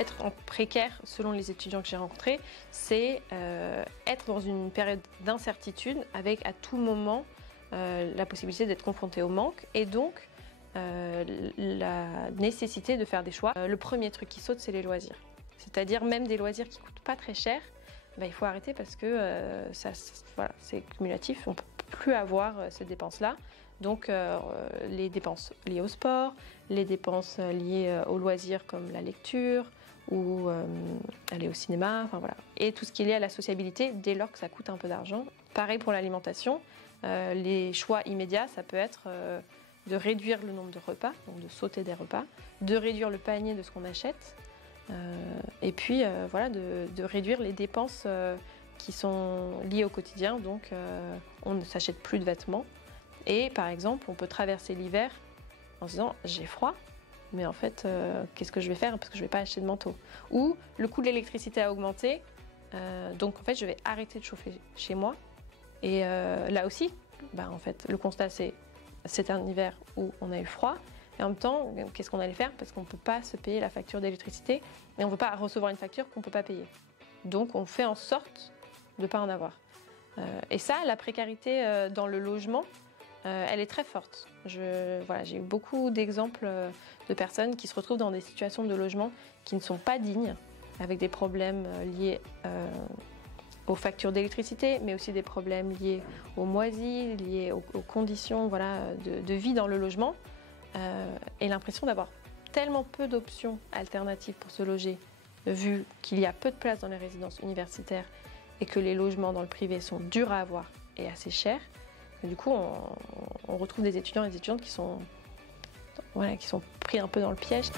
être en précaire, selon les étudiants que j'ai rencontrés, c'est être dans une période d'incertitude avec à tout moment la possibilité d'être confronté au manque et donc la nécessité de faire des choix. Le premier truc qui saute, c'est les loisirs. C'est-à-dire même des loisirs qui ne coûtent pas très cher, il faut arrêter parce que voilà, c'est cumulatif, on ne peut plus avoir ces dépenses-là. Donc les dépenses liées au sport, les dépenses liées aux loisirs comme la lecture ou aller au cinéma, enfin voilà. Et tout ce qui est lié à la sociabilité dès lors que ça coûte un peu d'argent. Pareil pour l'alimentation, les choix immédiats, ça peut être de réduire le nombre de repas, donc de sauter des repas, de réduire le panier de ce qu'on achète, et puis voilà, de réduire les dépenses qui sont liées au quotidien, donc on ne s'achète plus de vêtements. Et par exemple, on peut traverser l'hiver en se disant j'ai froid, mais en fait, qu'est-ce que je vais faire parce que je ne vais pas acheter de manteau. Ou le coût de l'électricité a augmenté, donc en fait, je vais arrêter de chauffer chez moi. Et là aussi, en fait, le constat c'est un hiver où on a eu froid. Et en même temps, qu'est-ce qu'on allait faire parce qu'on ne peut pas se payer la facture d'électricité et on ne veut pas recevoir une facture qu'on ne peut pas payer. Donc on fait en sorte de ne pas en avoir. Et ça, la précarité dans le logement, elle est très forte. J'ai eu beaucoup d'exemples de personnes qui se retrouvent dans des situations de logement qui ne sont pas dignes, avec des problèmes liés aux factures d'électricité, mais aussi des problèmes liés aux moisis, liés aux conditions de vie dans le logement, et l'impression d'avoir tellement peu d'options alternatives pour se loger, vu qu'il y a peu de place dans les résidences universitaires et que les logements dans le privé sont durs à avoir et assez chers. Du coup, on retrouve des étudiants et des étudiantes qui sont pris un peu dans le piège.